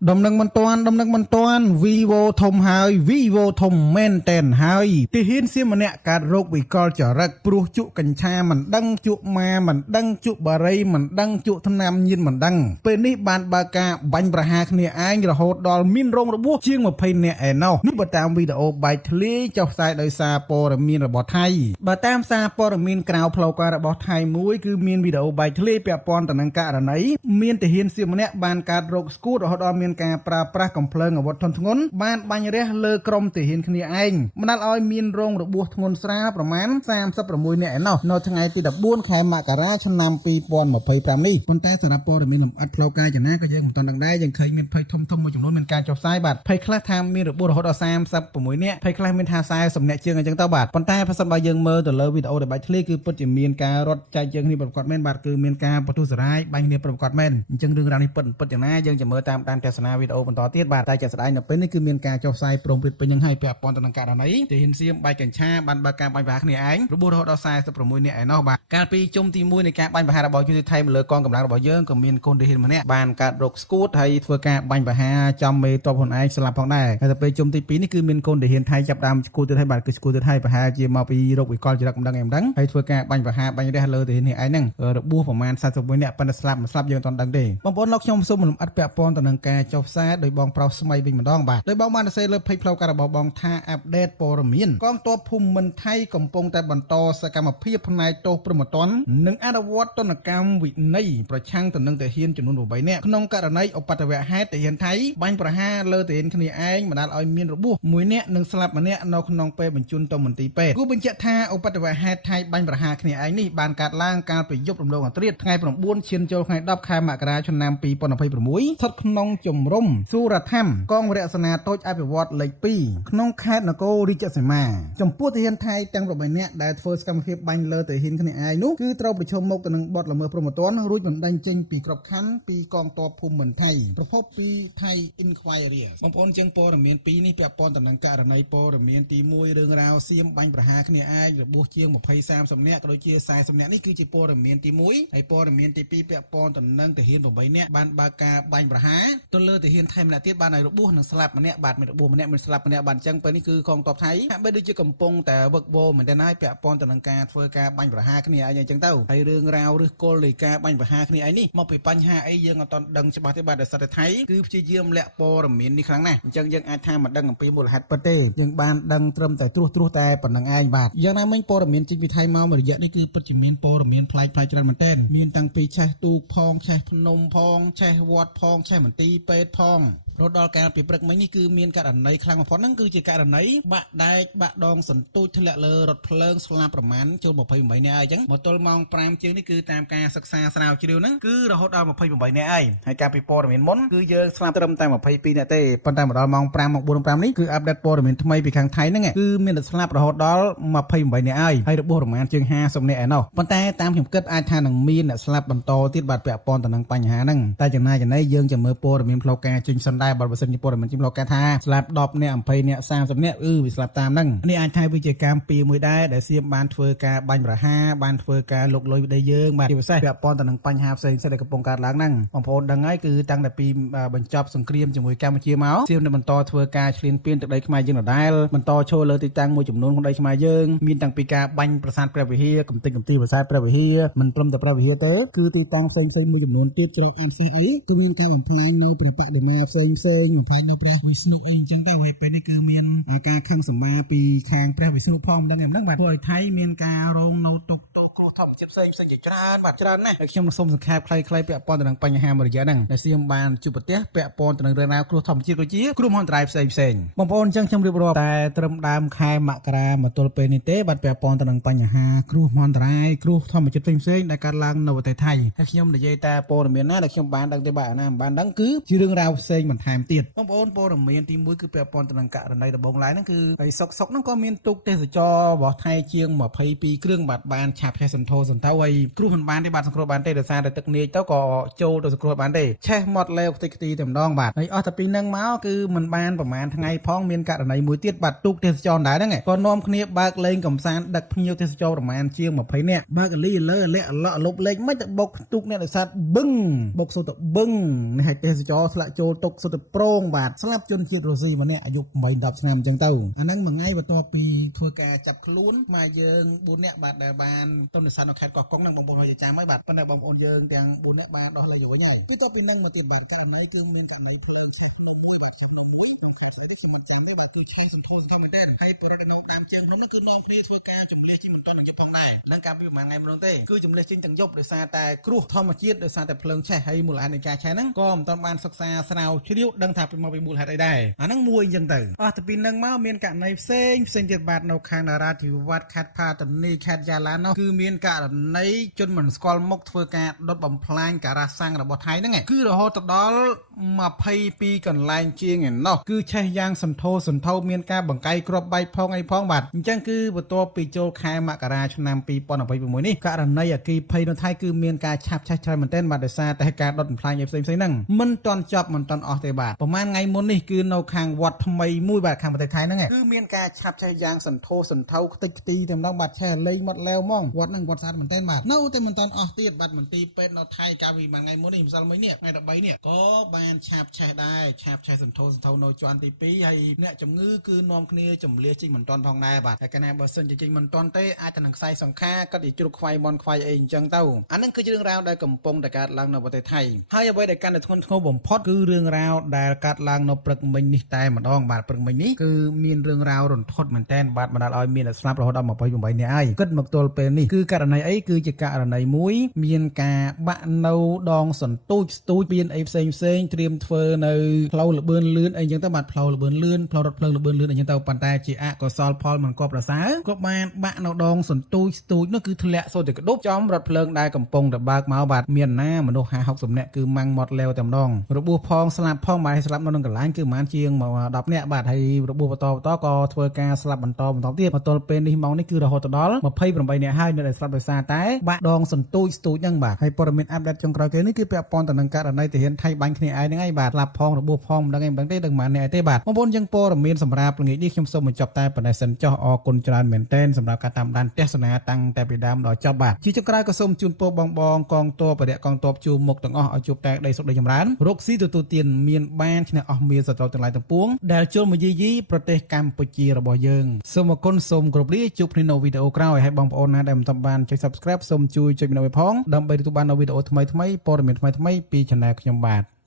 ដំណឹងមិនតាន់ Vivo ធំហើយ Vivo ធំមែនតែនហើយទីហ៊ានសៀមម្នាក់កើតរោគវិកលចរិតព្រោះជក់កញ្ឆាមិនដឹងជក់ម៉ាមិនដឹងជក់បារីមិនដឹងជក់ថ្នាំញៀនមិនដឹងពេលនេះបានបើកការបាញ់ប្រហារគ្នាឯងរហូតដល់មានរងរបួសជាង20នាក់ឯណោះនេះបើតាមវីដេអូបែកធ្លាយចុះផ្សាយដោយសារព័ត៌មានរបស់ថៃបើតាមសារព័ត៌មានក្រៅផ្លូវការរបស់ថៃមួយគឺមានវីដេអូបែកធ្លាយពាក់ព័ន្ធទៅនឹងករណីមានទាហានសៀមម្នាក់បានកើតរោគស្គូតរហូតដល់មានការប្រើប្រាស់កំភ្លើងអាវុធធន់ធ្ងន់បានបាញ់រះលើក្រុមទាហានគ្នាឯងបណ្ដាលឲ្យមានរងរបួសធ្ងន់ស្រាលប្រមាណ36នាក់ឯណោះនៅថ្ងៃទី14ខែមករាឆ្នាំ2025នេះប៉ុន្តែសារព័ត៌មានលម្អិតផ្លូវការចនាក៏យើងមិនទាន់ដឹងដែរយើងឃើញមានភ័យធំមួយចំនួនមានការចុះផ្សាយបាទភ័យខ្លះថាមានរបួសរហូតដល់36នាក់ភ័យខ្លះមានថា40នាក់ជាងអញ្ចឹងទៅបាទប៉ុន្តែប្រសិនបើយើងមើលទៅលើវីដេអូដែលបាច់ធ្លាយគឺពិតជាមានការរត់ចែកជើងគ្នាប្រកបមែនបាទគឺមានការបន្ទុះសារាយបាញ់គ្នាប្រកបមែនអញ្ចឹងរឿងរ៉ាវនេះពិតយ៉ាងណាយើងจะមើលតាមដានទស្សនាវីដេអូបន្តទៀតបាទតែជាក់ស្ដែងនៅពេលនេះគឺមានការចុះផ្សាយព្រមព្រៀងពេញនឹងហើយពាក់ព័ន្ធទៅនឹងករណីទាហានសៀមបាញ់កញ្ឆាបានបើកការបាញ់ប្រហារគ្នាឯងរបួសរហូតដល់46នាក់ឯណោះបាទកាលពីជុំទី1នៃការបាញ់ប្រហាររបស់យុទ្ធថៃមកលើកងកម្លាំងរបស់យើងក៏មានកូនទាហានម្នាក់បានកើតរោគស្គូតហើយធ្វើការបាញ់ប្រហារចំមេតបខ្លួនឯងស្លាប់ផងដែរហើយទៅពេលជុំទី2នេះគឺមានកូនទាហានថៃចាប់ដើមឈួតទៀតហើយបាទគឺឈួតទៀតហើយប្រហារជាមកពីរោគវិកលចរិតមិនដឹងអីមិនដឹងហើយធ្វើការបាញ់ប្រហារបាញ់រះលើទាហាននេះឯងហ្នឹងរបួសប្រមាណ41នាក់ប៉ុន្តែស្លាប់មិនស្លាប់យើងអត់ដឹងទេបងប្អូនលោកខ្ញុំសូមលម្អិតពាក់ព័ន្ធទៅនឹងការចុះផ្សាយដោយបងប្រុសស្មីវិញម្ដងបាទដោយបងបានសរសេរលើเพจផ្លូវការរបស់បងថាអាប់ដេតព័ត៌មានកងទ័ពភូមិន្ទថៃកំពុងតែបន្តសកម្មភាពផ្នែកទោសព្រហ្មទណ្ឌនិងអនុវត្តទណ្ឌកម្មវិន័យប្រឆាំងទៅនឹងទាហានចំនួន8នាក់ក្នុងករណីឧបទ្ទវហេតុទាហានថៃបាញ់ប្រហារលើទាហានគ្នាឯងបណ្ដាលឲ្យមានរបួស1នាក់និងស្លាប់1នាក់នៅក្នុងពេលបញ្ជូនទៅមន្ទីរពេទ្យគូបញ្ជាក់ថាឧបទ្ទវហេតុថៃបាញ់ប្រហារគ្នាឯងនេះបានកើតឡើងកាលពីយប់រំលងអធ្រាត្រថ្ងៃ9ឈានចូលថ្ងៃ10ខែមករាឆ្នាំ2026ស្ថិតក្នុងជំរំសូរធម្មកងវរៈសេនាតូចអភិវឌ្ឍលេខ2ក្នុងខេត្តនគររាជសីមាចំពោះទាហានថៃទាំង8នាក់ដែលធ្វើសកម្មភាពបាញ់លើទាហានគ្នាឯងនោះគឺត្រូវប្រឈមមុខទៅនឹងបទល្មើសព្រហ្មទណ្ឌរួចបណ្ដេញចេញពីក្របខ័ណ្ឌពីកងទ័ពភូមិន្ទថៃប្រភពពីថៃ Inquiry បងប្អូនចឹងព័ត៌មាន2នេះពាក់ព័ន្ធទៅនឹងករណីព័ត៌មានទី1រឿងរ៉ាវសៀមបាញ់ប្រហារគ្នាឯងរបួសជាង20-30នាក់ក៏ដូចជា40នាក់នេះគឺជាព័ត៌មានទី1ហើយព័ត៌មានទី2ពាក់ព័ន្ធទៅនឹងទាហាន8នាក់បានបើកការបាញ់ប្រហារទៅលើទាហានថៃម្នាក់ទៀតបានឲ្យរបួសនិងស្លាប់ម្នាក់បាទមានរបួសម្នាក់មានស្លាប់ម្នាក់បាទអញ្ចឹងពេលនេះគឺកងទ័ពថៃហាក់បីដូចជាកំពុងតែវឹកវរមែនទេណាពាក់ព័ន្ធទៅនឹងការធ្វើការបាញ់ប្រហារគ្នាឯងអញ្ចឹងទៅហើយរឿងរ៉ាវឬគល់នៃការបាញ់ប្រហារគ្នាឯងនេះមកពីបញ្ហាអីយើងអត់ដឹងច្បាស់ទេបាទដោយសារតែថៃគឺព្យាយាមលាក់ព័ត៌មាននេះខ្លាំងណាស់អញ្ចឹងយើងអាចថាមិនដឹងអំពីមូលហេតុពិតទេយើងបានដឹងត្រឹមតែត្រួសតែប៉ុណ្្នឹងឯងបាទយ៉ាងណាមិញព័ត៌មានចេញពីថៃមករយៈនេះគឺពិតជាមានព័ត៌មានប្លែកច្រើនមែនទែនមានតាំងពីឆេះទូកផងឆេះភ្នំផងឆេះវត្តផងឆេះមន្ទីរពេទ្យផងរហូតដល់កាលពីព្រឹកមិញនេះគឺមានករណីខ្លាំងបំផុតហ្នឹងគឺជាករណីបាក់ដែកបាក់ដងសន្ទូចធ្លាក់លើរថភ្លើងស្លាប់ប្រមាណចូល28នាក់ហើយអញ្ចឹងមកទល់ម៉ោង5ជាងនេះគឺតាមការសិក្សាស្រាវជ្រាវហ្នឹងគឺរហូតដល់28នាក់ហើយការពីព័ត៌មានមុនគឺយើងស្លាប់ត្រឹមតែ22នាក់ទេប៉ុន្តែមកដល់ម៉ោង5ម៉ោង4 5នេះគឺអាប់ដេតព័ត៌មានថ្មីពីខាងថៃហ្នឹងគឺមានតែស្លាប់រហូតដល់28នាក់ហើយរបួសប្រមាណជាង50នាក់ឯណោះប៉ុន្តែតាមខ្ញុំគិតអាចថានឹងមានអ្នកស្លាប់បន្តទៀតបាទពាក់ព័ន្ធទៅនឹងបញ្ហាហ្នឹងតែចំណាយយើងចាំមើលព័ត៌មានផ្លូវការចេញសិនដែរបើសិនជាព័ត៌មានជាផ្លូវការថាស្លាប់10នាក់20នាក់30នាក់វាស្លាប់តាមហ្នឹងនេះអាចថាវាជាកម្មពីមួយដែរដែលសៀមបានធ្វើការបាញ់ប្រហារបានធ្វើការលុកលុយវិដីយើងបាទជាពិសេសពាក់ព័ន្ធទៅនឹងបញ្ហាផ្សេងៗដែលកំពុងកើតឡើងហ្នឹងបងប្អូនដឹងហើយគឺតាំងតែពីបញ្ចប់សង្គ្រាមជាមួយកម្ពុជាមកសៀមនឹងបន្តធ្វើការឈ្លានពានទឹកដីខ្មែរយើងដដែលបន្តឈរលើទីតាំងមួយចំនួនក្នុងដីខ្មែរយើងមានតាំងពីការបាញ់ប្រាសាទព្រះវិហារកំទេចកំទីប្រាសាទព្រះវិហារមិនត្រឹមតែព្រះវិហារទេគឺទីតាំងផ្សេងមួយចំនួនទៀតច្រកអានសេះអីក៏មានការបំផ្លាញនៅព្រះបដិមាផ្សេងបំផ្លាញនៅព្រះវិស្ណុអីអញ្ចឹងទៅហើយពេលនេះគឺមានការខឹងសម្មាពីខាងព្រះវិស្ណុផងមិនដឹងឯងបាទធ្វើឲ្យថៃមានការរងនៅទុកទោសគ្រោះធម្មជាតិផ្សេងជាច្រើនបាទច្រើនណាស់ហើយខ្ញុំសូមសង្ខេបខ្លីៗពាក់ព័ន្ធទៅនឹងបញ្ហាមួយរយៈហ្នឹងដែលសៀមបានជួបប្រទះពាក់ព័ន្ធទៅនឹងរឿងរ៉ាវគ្រោះធម្មជាតិដូចជាគ្រោះមហន្តរាយផ្សេងបងប្អូនអញ្ចឹងខ្ញុំរៀបរាប់តែត្រឹមដើមខែមករាមកទល់ពេលនេះទេបាទពាក់ព័ន្ធទៅនឹងបញ្ហាគ្រោះមហន្តរាយគ្រោះធម្មជាតិផ្សេងដែលកើតឡើងនៅប្រទេសថៃហើយខ្ញុំនិយាយតែព័ត៌មានណាដែលខ្ញុំបានដឹងទេបាទអាណាមិនបានដឹងគឺជារឿងរ៉ាវផ្សេងបន្ថែមទៀតបងប្អូនព័ត៌មានទី1គឺពាក់ព័ន្ធទៅនឹងករណីដំបងឡើយហ្នឹងគឺហើយសុកហ្នឹងក៏មានទូកទេសចររបស់ថៃជាង22គ្រឿងបាទបានឆាប់ឆេះសន្ធោសន្ធៅហើយគ្រោះមិនបានទេបាទសង្គ្រោះបានទេដោយសារតែទឹកនាចទៅក៏ចូលទៅសង្គ្រោះបានទេឆេះមាត់លេវខ្ទេចខ្ទីតែម្ដងបាទហើយអស់តែពីហ្នឹងមកគឺមិនបានប្រហែលថ្ងៃផងមានករណីមួយទៀតបាទទូកទេសចរដែរហ្នឹងក៏នាំគ្នាបើកលេងកំសាន្តដឹកភ្ញៀវទេសចរប្រហែលជាង20នាក់បើកលីលើលាក់ឡក់លុបលេងមិនទៅបុកទូកអ្នកនេសាទបឹងបុកសូទៅបឹងនេះឲ្យទេសចរធ្លាក់ចូលទុកសុទ្ធ ទៅប្រងបាទស្លាប់ជនជាតិរុស្ស៊ីម្នាក់អាយុ8-10ឆ្នាំអញ្ចឹងទៅអាហ្នឹងមួយថ្ងៃបន្ទាប់ពីធ្វើការចាប់ខ្លួនមកយើង4នាក់បាទដែលបានទៅនេសាទនៅខេត្តកោះកុងនឹងបងប្អូនហើយចាំហើយបាទប៉ុន្តែបងប្អូនយើងទាំង4នាក់បានដោះលែងទៅវិញហើយពីតពីហ្នឹងមកទៀតបាទករណីគឺមានករណីភ្លើងឆេះភ្នំមួយបាទឆេះភ្នំមួយក្នុងខេត្តស្អីទេខ្ញុំមិនចាំទេបាទគឺឆេះសន្ធោសន្ធមែនទែនហើយបរិវត្តនៅដើមជើងភ្នំហ្នឹងគឺនាំគ្នាធ្វើការជំលះជីមិនទាន់នឹងយប់ផងដែរនឹងកាលពីប្រហែលថ្ងៃមុនទេគឺជំលះជីទាំងយប់ដោយសារតែគ្រោះធម្មជាតិដោយសារតែភ្លើងឆេះហើយមូលហេតុនៃការឆេះហ្នឹងក៏មិនទាន់បានសិក្សាស្រាវជ្រាវដឹងថាមកពីមូលហេតុអីដែរអាហ្នឹងមួយអញ្ចឹងទៅអស់ទៅពីហ្នឹងមកមានករណីផ្សេងទៀតបាទនៅខាងនរាธิវត្តខេត្តផាតនីខេត្តយ៉ាឡានោះគឺមានករណីជនមិនស្គាល់មុខធ្វើការដុតបំផ្លាញការ៉ាសាំងរបស់ថៃហ្នឹងគឺរហូតដល់22កន្លែងជាងឯណោះគឺឆេះយ៉ាងសន្ធោសន្ធៅមានការបង្កាយគ្រាប់បែកផងអីផងបាទអញ្ចឹងគឺបន្ទាប់ពីចូលខែមករាឆ្នាំ2026នេះករណីអគ្គិភ័យនៅថៃគឺមានការឆាបឆេះច្រើនមែនទែនបាទដោយសារតែការដុតបំផ្លាញផ្សេងហ្នឹងមិនទាន់ចប់មិនទាន់អស់ទេបាទប្រហែលថ្ងៃមុននេះគឺនៅខាងវត្តថ្មីមួយបាទខាងប្រទេសថៃហ្នឹងគឺមានការឆាបឆេះយ៉ាងសន្ធោសន្ធៅខ្ទេចខ្ទីតែម្ដងបាទឆេះលេងមាត់ឡែវហ្មងវត្តហ្នឹងវត្តស្អាតមែនទែនបាទនៅតែមិនទាន់អស់ទៀតបាទមន្ទីរពេទ្យនៅថៃកាលពីថ្ងៃមុននេះម្សិលមិញនេះថ្ងៃ13នេះក៏បានឆាបឆេះដែរឆាបឆេះសន្ធោសន្ធៅនៅជាន់ទី2ហើយអ្នកជំងឺគឺនាំគ្នាជំលះចេញមិនទាន់ផងដែរបាទតែកាលណាបើសិនជាចេញមិនទាន់ទេអាចទៅនឹងខ្សែសង្ខាកាត់ជាជ្រុកខ្វាយមន់ខ្វាយអីអញ្ចឹងទៅអានឹងគឺជារឿងរ៉ាវដែលកំពុងតែកើតឡើងនៅប្រទេសថៃហើយអ្វីដែលកាន់តែធ្ងន់ធ្ងរបំផុតគឺរឿងរ៉ាវដែលកើតឡើងនៅព្រឹកមិញនេះតែម្ដងបាទព្រឹកមិញនេះគឺមានរឿងរ៉ាវរន្ធត់មែនទែនបាទបណ្ដាលឲ្យមានអ្នកស្លាប់រហូតដល់28នាក់ហើយគិតមកទល់ពេលនេះគឺករណីអីគឺជាករណីមួយមានការបាក់នៅដងសន្ទូចស្ទូចមានអីផ្សេងត្រៀមធ្វើនៅផ្លូវលបឿនលឿនអីចឹងទៅបាទផ្លូវលបឿនលឿនផ្លូវរថភ្លើងលបឿនលឿនអីចឹងទៅប៉ុន្តែជាអកុសលផលមិនគប្បប្រសើរក៏បានបាក់នៅដងសន្ទូចស្ទូចនោះគឺធ្លាក់សូត្រទៅក្ដុបចំរថភ្លើងដែលកំពុងតែបើកមកបាទមានណាមនុស្ស50-60នាក់គឺម៉ាំងមាត់ឡែវតែម្ដងរបួសផងស្លាប់ផងបាទស្លាប់នៅក្នុងកន្លែងគឺប្រហែលជាង10នាក់បាទហើយរបួសបន្តក៏ធ្វើការស្លាប់បន្តទៀតមកទល់ពេលនេះម៉ោងនេះគឺរហូតដល់28នាក់ហើយនៅដែលស្លាប់ដោយសារតែបាក់ដងសន្ទូចស្ទូចហ្នឹងបាទហើយព័ត៌មានអាប់ដេតចុងក្រោយគេនេះគឺពាក់ព័ន្ធទៅនឹងករណីទាហានថៃបាញ់គ្នាឯងហ្នឹងឯងបាទស្លាប់ផងរបួសផងមិនដឹងទេដឹងម៉ានអ្នកទេបាទបងប្អូនចឹងព័ត៌មានសម្រាប់ល្ងាចនេះខ្ញុំសូមបញ្ចប់តែប៉ុណ្ណេះសិនចុះអរគុណច្រើនមែនទែនសម្រាប់ការតាមដានទស្សនាតាំងតែពីដើមដល់ចប់បាទជាចុងក្រោយក៏សូមជូនពរបងកងទ័ពបរិយាកងទ័ពជួរមុខទាំងអស់ឲ្យជួបតែដីសុខដីចម្រើនរកស៊ីទទួលទានមានបានឈ្នះអស់មានសត្រូវទាំងឡាយទាំងពួងដែលជុំមកយីប្រទេសកម្ពុជារបស់យើងសូមអរគុណសូមគោរពលាជួបគ្នានៅវីដេអូក្រោយហើយបងប្អូនណាដែលមិនទាន់បានចុច Subscribe សូមជួយចុចនៅផងដើម្បីទទួលបាននូវវីដេអូថ្មីៗព័ត៌មានថ្មីៗពី Channel ខ្ញុំបាទ